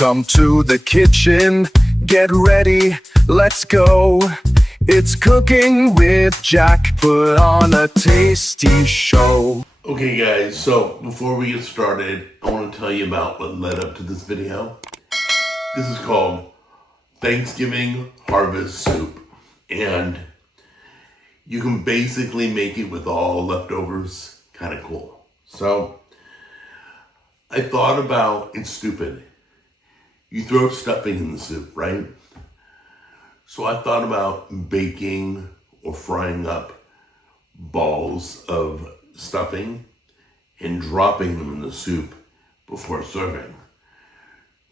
Welcome to the kitchen. Get ready, let's go. It's cooking with Jack. Put on a tasty show. Okay guys, so before we get started, I want to tell you about what led up to this video. This is called Thanksgiving Harvest Soup, and you can basically make it with all leftovers. Kind of cool. So I thought about, it's stupid. You throw stuffing in the soup, right? So I thought about baking or frying up balls of stuffing and dropping them in the soup before serving.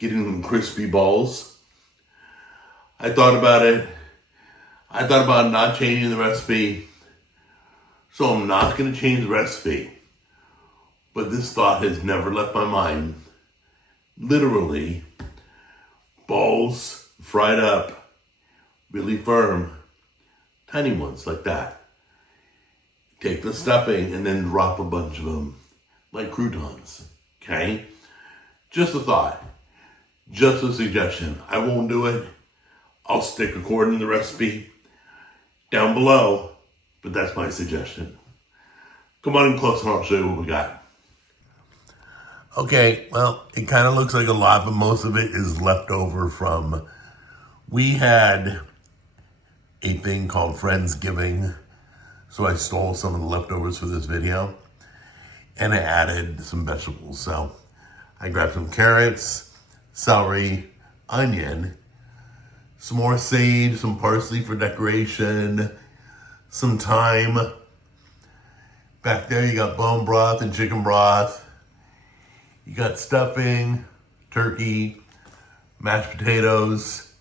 Getting them crispy balls. I thought about it. I thought about not changing the recipe. So I'm not going to change the recipe. But this thought has never left my mind. Literally, balls fried up, really firm, tiny ones like that. Take the stuffing and then drop a bunch of them like croutons, okay? Just a thought, just a suggestion. I won't do it. I'll stick according to the recipe down below, but that's my suggestion. Come on in close and I'll show you what we got. Okay, well, it kind of looks like a lot, but most of it is left over from, we had a thing called Friendsgiving, so I stole some of the leftovers for this video, and I added some vegetables. So I grabbed some carrots, celery, onion, some more sage, some parsley for decoration, some thyme. Back there you got bone broth and chicken broth. You got stuffing, turkey, mashed potatoes.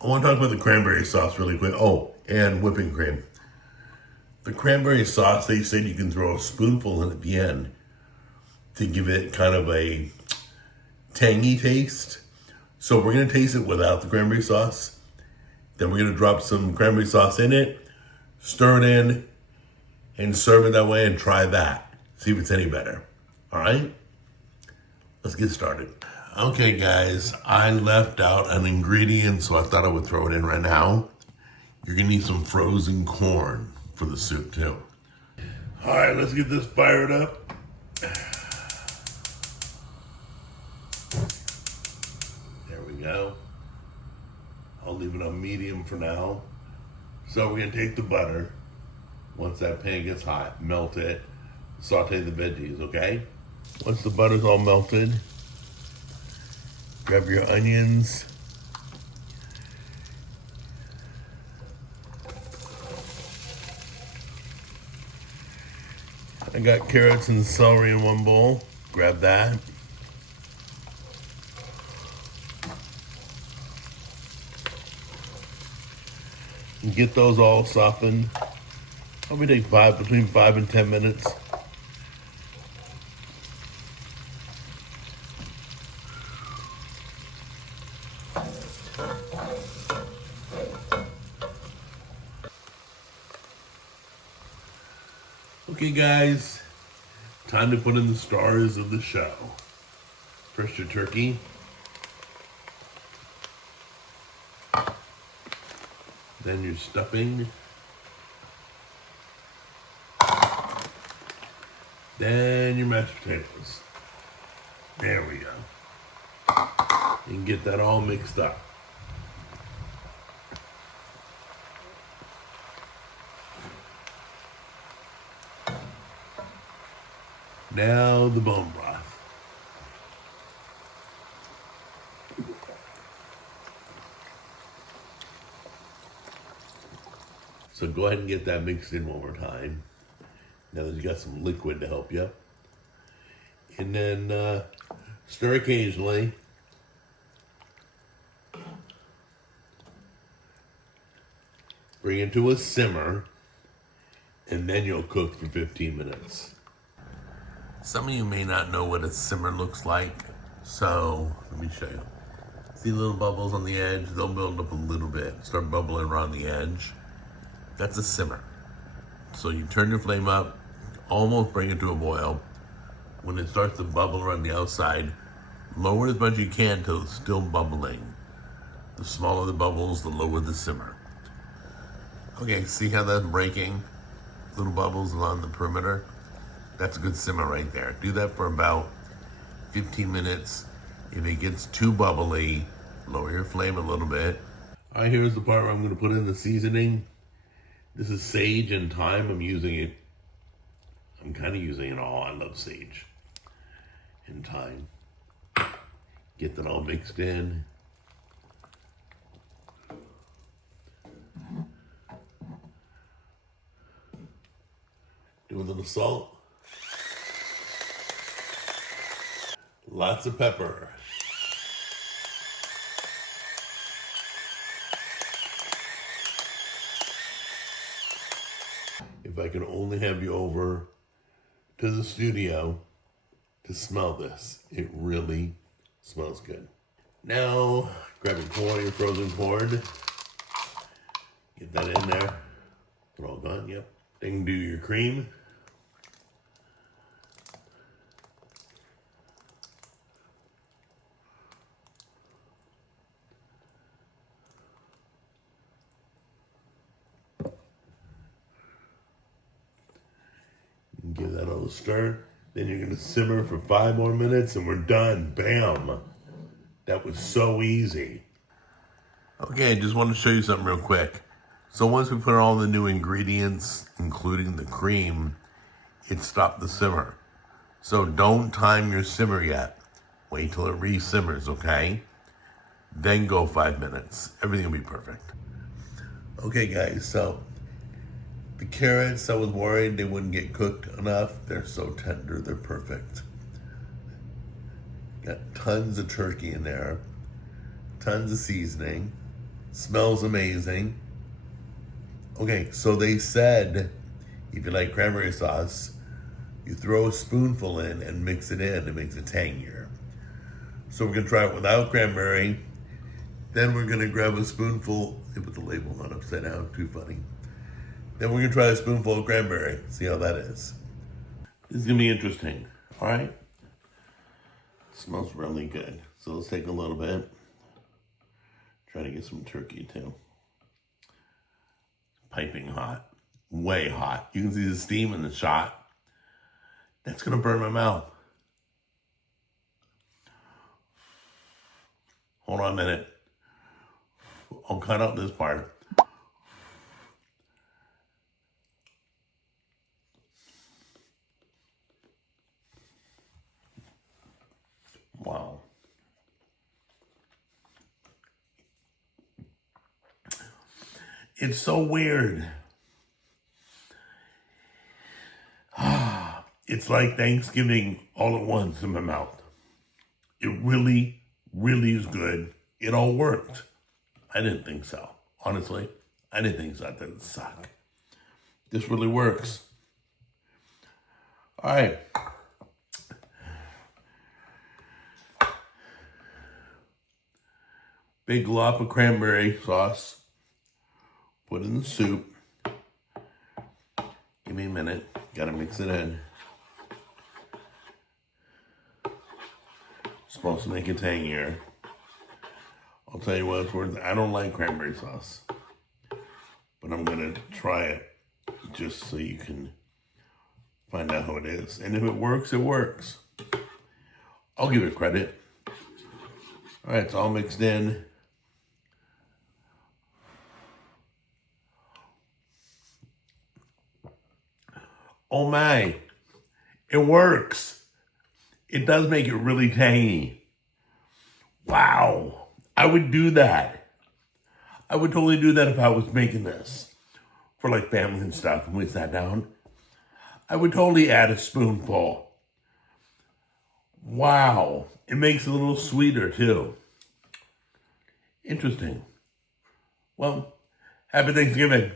I want to talk about the cranberry sauce really quick. Oh, and whipping cream. The cranberry sauce, they said you can throw a spoonful in at the end to give it kind of a tangy taste. So we're going to taste it without the cranberry sauce. Then we're going to drop some cranberry sauce in it, stir it in, and serve it that way and try that. See if it's any better. All right? Let's get started. Okay, guys, I left out an ingredient, so I thought I would throw it in right now. You're gonna need some frozen corn for the soup too. All right, let's get this fired up. There we go. I'll leave it on medium for now. So we're gonna take the butter. Once that pan gets hot, melt it, saute the veggies, okay? Once the butter's all melted, grab your onions. I got carrots and celery in one bowl. Grab that. And get those all softened. Probably take between 5 and 10 minutes. Okay guys, time to put in the stars of the show. First your turkey. Then your stuffing. Then your mashed potatoes. There we go. You can get that all mixed up. Now the bone broth. So go ahead and get that mixed in one more time. Now that you got some liquid to help you. And then stir occasionally. Bring it to a simmer. And then you'll cook for 15 minutes. Some of you may not know what a simmer looks like, so let me show you. See little bubbles on the edge? They'll build up a little bit, start bubbling around the edge. That's a simmer. So you turn your flame up, almost bring it to a boil. When it starts to bubble around the outside, Lower as much as you can until it's still bubbling. The smaller the bubbles, the lower the simmer. Okay, see how that's breaking? Little bubbles along the perimeter. That's a good simmer right there. Do that for about 15 minutes. If it gets too bubbly, lower your flame a little bit. All right, here's the part where I'm gonna put in the seasoning. This is sage and thyme. I'm using it. I'm kind of using it all. I love sage and thyme. Get that all mixed in. Do a little salt. Lots of pepper. If I could only have you over to the studio to smell this. It really smells good. Now, grab your corn, your frozen corn. Get that in there. They're all gone, yep. Then do your cream. Give that a little stir. Then you're gonna simmer for 5 more minutes and we're done. Bam. That was so easy. Okay, I just want to show you something real quick. So once we put all the new ingredients, including the cream, it stopped the simmer. So don't time your simmer yet. Wait till it re-simmers, okay? Then go 5 minutes. Everything will be perfect. Okay guys, so the carrots, I was worried they wouldn't get cooked enough. They're so tender, they're perfect. Got tons of turkey in there, tons of seasoning, smells amazing. Okay, so they said, if you like cranberry sauce, you throw a spoonful in and mix it in, it makes it tangier. So we're gonna try it without cranberry. Then we're gonna grab a spoonful, they put the label on upside down, too funny. Then we're gonna try a spoonful of cranberry, see how that is. This is gonna be interesting, all right? It smells really good. So let's take a little bit. Try to get some turkey too. Piping hot, way hot. You can see the steam in the shot. That's gonna burn my mouth. Hold on a minute. I'll cut out this part. Wow. It's so weird. It's like Thanksgiving all at once in my mouth. It really, really is good. It all worked. I didn't think so. Honestly, I didn't think so. That didn't suck. This really works. All right. Big glop of cranberry sauce. Put in the soup. Give me a minute. Gotta mix it in. Supposed to make it tangier. I'll tell you what it's worth. I don't like cranberry sauce, but I'm gonna try it just so you can find out how it is. And if it works, it works. I'll give it credit. All right, it's all mixed in. Oh my, it works. It does make it really tangy. Wow, I would do that. I would totally do that if I was making this for like family and stuff and we sat down. I would totally add a spoonful. Wow, it makes it a little sweeter too. Interesting. Well, happy Thanksgiving.